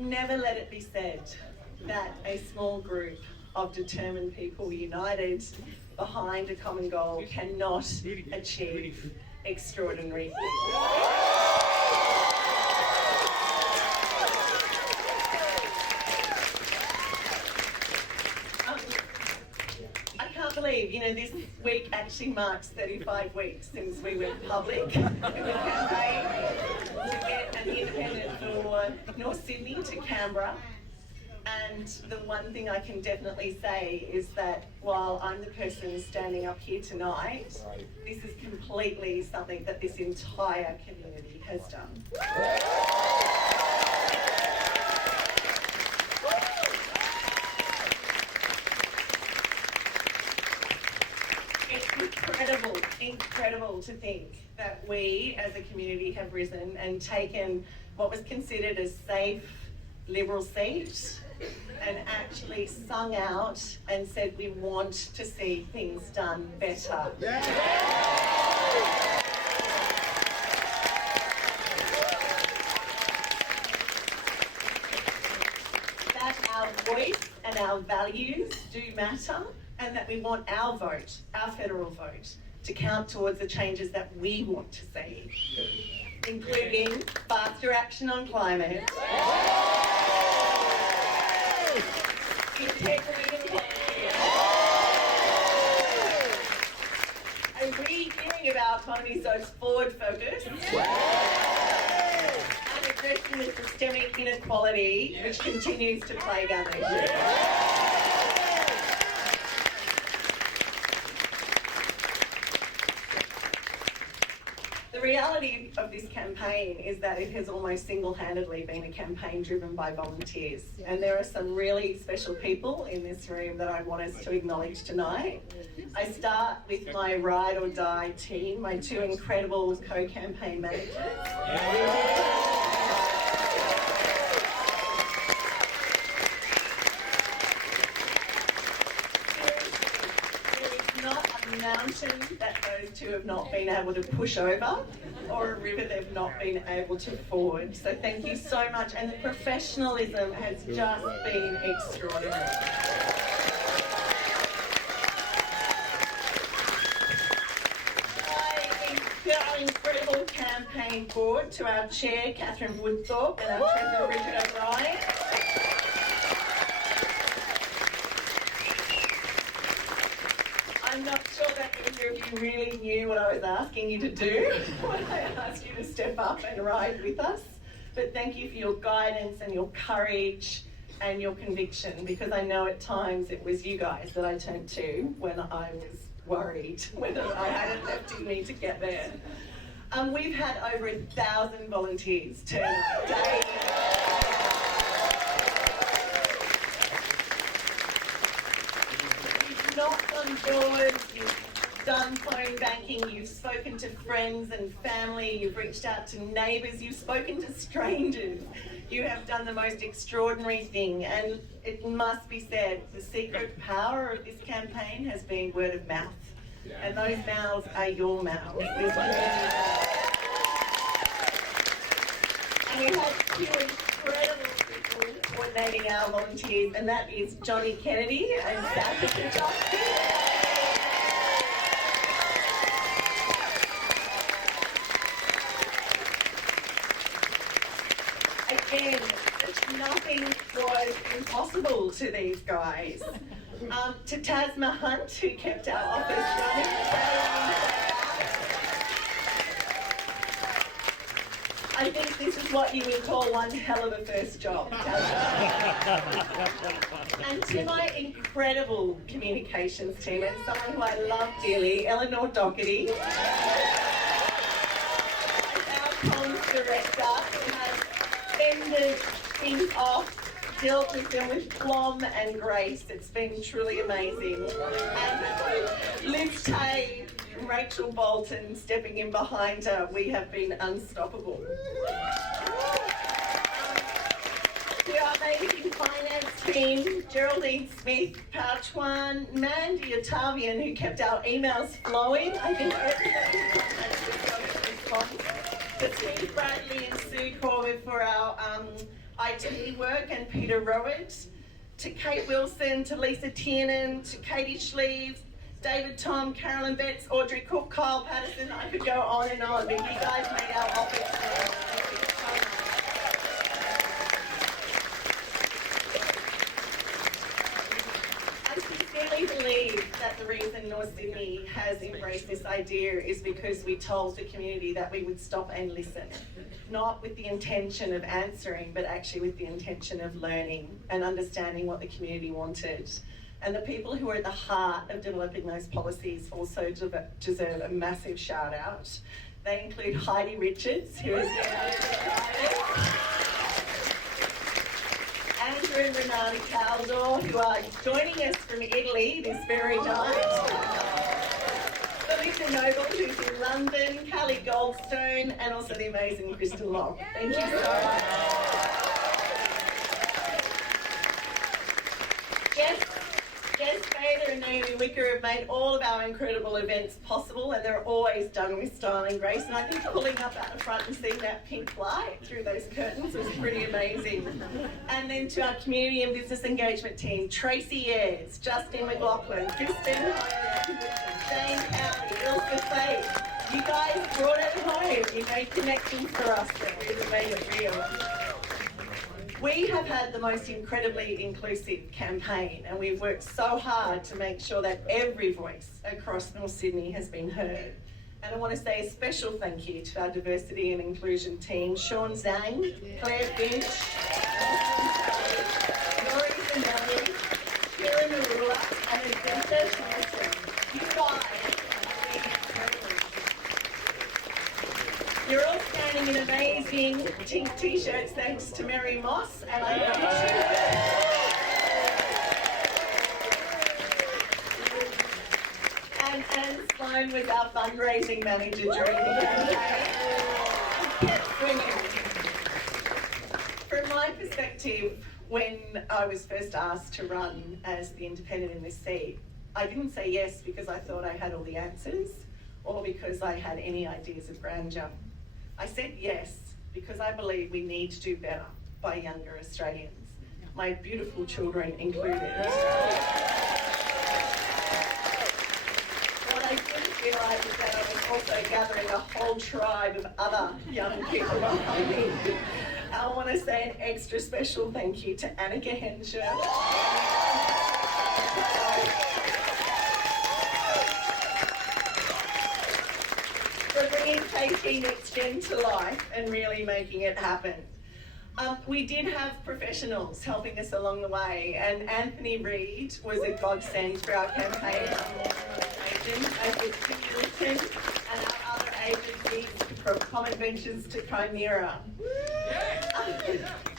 never let it be said that a small group of determined people united behind a common goal cannot achieve extraordinary things. I can't believe, this week actually marks 35 weeks since we went public with a campaign to get an independent for North Sydney to Canberra. And the one thing I can definitely say is that while I'm the person standing up here tonight, this is completely something that this entire community has done. It's incredible to think that we as a community have risen and taken what was considered a safe Liberal seat and actually sung out and said we want to see things done better. Yeah. That our voice and our values do matter, and that we want our vote, our federal vote, to count towards the changes that we want to see, including faster action on climate, integrity and quality, a regearing of our economy so it's forward focused, and addressing the systemic inequality which continues to plague our nation. The reality of this campaign is that it has almost single-handedly been a campaign driven by volunteers. And there are some really special people in this room that I want us to acknowledge tonight. I start with my ride or die team, my two incredible co-campaign managers. Mountain that those two have not been able to push over, or a river they've not been able to ford. So thank you so much, and the professionalism has just been extraordinary. Our incredible campaign board, to our chair Catherine Woodthorpe and our treasurer Richard O'Brien. I'm not sure that either of you really knew what I was asking you to do when I asked you to step up and ride with us. But thank you for your guidance and your courage and your conviction, because I know at times it was you guys that I turned to when I was worried whether I had it left in me to get there. We've had over 1,000 volunteers turn up daily. Knocked on doors, you've done phone banking, you've spoken to friends and family, you've reached out to neighbours, you've spoken to strangers. You have done the most extraordinary thing, and it must be said, the secret power of this campaign has been word of mouth. And those mouths are your mouths. And we have two incredible people coordinating our volunteers, and that is Johnny Kennedy and Sasha Johnson. Again, nothing was impossible to these guys. To Tasma Hunt, who kept our office running. I think this is what you would call one hell of a first job, And to my incredible communications team, and someone who I love dearly, Eleanor Doherty, our comms director, who has fended things off, dealt with them with plum and grace. It's been truly amazing. And Liz Tay, Rachel Bolton stepping in behind her, we have been unstoppable. To our amazing finance team, Geraldine Smith, Pouchwan, Mandy Otavian, who kept our emails flowing. I think everybody response. To Steve Bradley and Sue Corwin for our IT IT work and Peter Rowett, to Kate Wilson, to Lisa Tiernan, to Katie Schleeve, David Tom, Carolyn Betts, Audrey Cook, Kyle Patterson. I could go on and on, but you guys made our office. Thank you so much. I sincerely believe that the reason North Sydney has embraced this idea is because we told the community that we would stop and listen. Not with the intention of answering, but actually with the intention of learning and understanding what the community wanted. And the people who are at the heart of developing those policies also deserve a massive shout out. They include Heidi Richards, who is Andrew and Renata Caldor, who are joining us from Italy this very night. Felicia Noble, who's in London, Callie Goldstone, and also the amazing Crystal Locke. Thank you so much. Jess Bader and Naomi Wicker have made all of our incredible events possible, and they're always done with style and grace. And I think pulling up out the front and seeing that pink light through those curtains was pretty amazing. And then to our community and business engagement team, Tracy Ayres, Justine McLaughlin, Kristen, Jane Cowley, Ilse Faith. You guys brought it home. You made connections for us that really made it real. We have had the most incredibly inclusive campaign, and we've worked so hard to make sure that every voice across North Sydney has been heard. And I want to say a special thank you to our diversity and inclusion team, Sean Zhang, Claire Finch, Laurie Zanelli, Kira Narula, and Adventure Schneisen. You guys are incredible. You're all standing in amazing Tink t-shirts thanks to Mary Moss, and I and Anne Sloan was our fundraising manager during the campaign. From my perspective, when I was first asked to run as the independent in this seat, I didn't say yes because I thought I had all the answers or because I had any ideas of grandeur. I said yes because I believe we need to do better by younger Australians, my beautiful children included. What I didn't realise is that I was also gathering a whole tribe of other young people behind me. I want to say an extra special thank you to Annika Henscher. For bringing KT Next Gen to life and really making it happen. We did have professionals helping us along the way, and Anthony Reid was a godsend for our campaign agent, as did Tim Middleton and our other agencies, from Common Ventures to Chimera.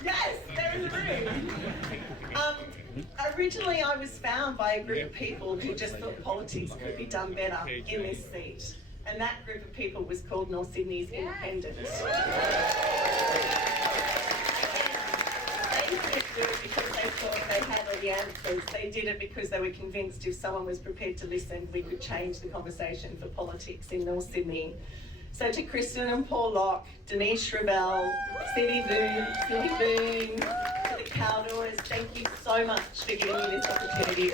Yes, they're in the room. Originally, I was found by a group of people who just thought politics could be done better in this seat. And that group of people was called North Sydney's Independents. They didn't do it because they thought they had all the answers. They did it because they were convinced if someone was prepared to listen, we could change the conversation for politics in North Sydney. So to Kristen and Paul Locke, Denise Schravel, Cindy Boone, to the Cowdoers, thank you so much for giving me this opportunity.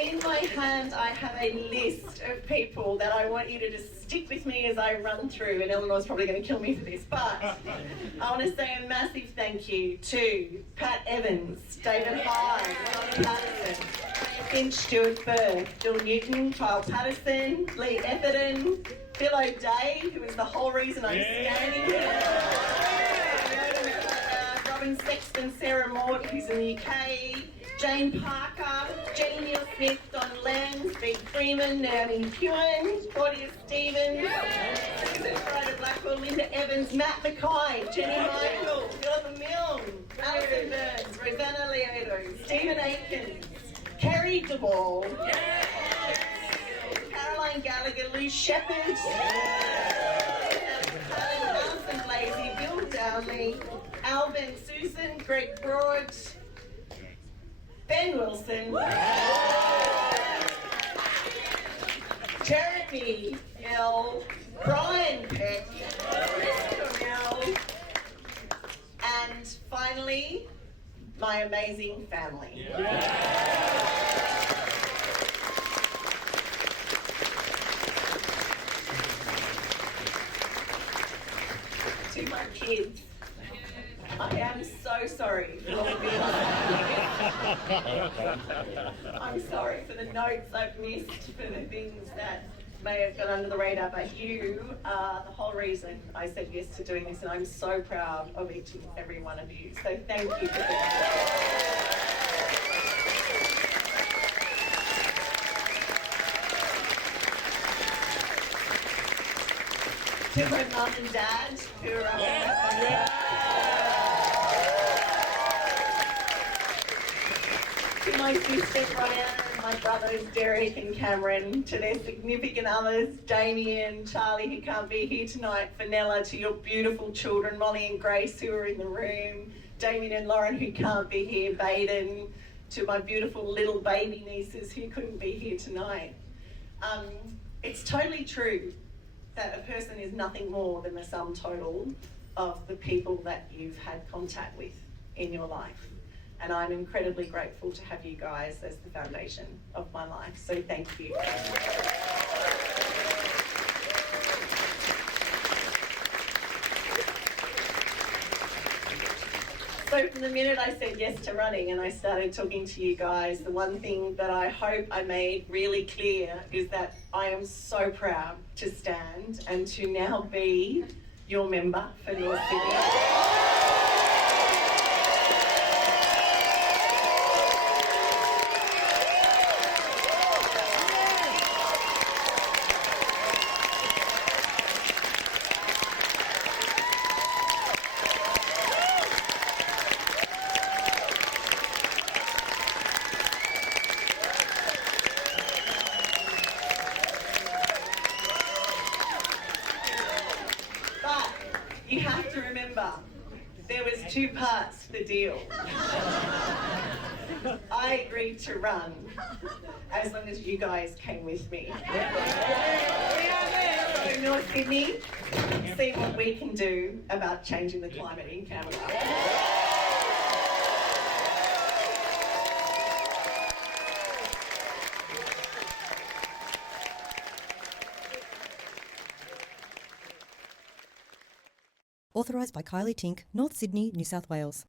In my hand, I have a list of people that I want you to just stick with me as I run through, and Eleanor's probably going to kill me for this, but I want to say a massive thank you to Pat Evans, David Hyde, Ronnie Patterson, Finch Stewart Burke, Bill Newton, Kyle Patterson, Lee Etherton, Phil O'Day, who is the whole reason I'm standing here, Robin Sexton, Sarah Mort, who's in the UK, Jane Parker, Jenny Neal-Smith, Don Lenz, Bea Freeman, Naomi Hewen, Claudia Stevens, Susan Ryder Blackwell, Linda Evans, Matt Mackay, Jenny Michael, Philippa Milne, Alison Burns, Rosanna Leoto, Stephen Aikens, Kerry DeBall, Caroline Gallagher, Lou Shepherd, Alison Blazy, Bill Downley, Alvin Susan, Greg Broad, Ben Wilson, Jeremy L, Brian Peck, Chris Cornell, and finally, my amazing family. To my kids, I am so sorry for all this. I'm sorry for the notes I've missed, for the things that may have gone under the radar, but you are the whole reason I said yes to doing this, and I'm so proud of each and every one of you. So thank you for that. To my mum and dad who are up there. To my sister Brianna and my brothers Derek and Cameron, to their significant others, Damien, Charlie who can't be here tonight, Fenella, to your beautiful children, Molly and Grace who are in the room, Damien and Lauren who can't be here, Baden, to my beautiful little baby nieces who couldn't be here tonight. It's totally true that a person is nothing more than the sum total of the people that you've had contact with in your life. And I'm incredibly grateful to have you guys as the foundation of my life. So thank you. So from the minute I said yes to running and I started talking to you guys, the one thing that I hope I made really clear is that I am so proud to stand and to now be your member for North Sydney. You have to remember, there was two parts to the deal. I agreed to run as long as you guys came with me. So North Sydney, see what we can do about changing the climate in Canberra. Authorised by Kylea Tink, North Sydney, New South Wales.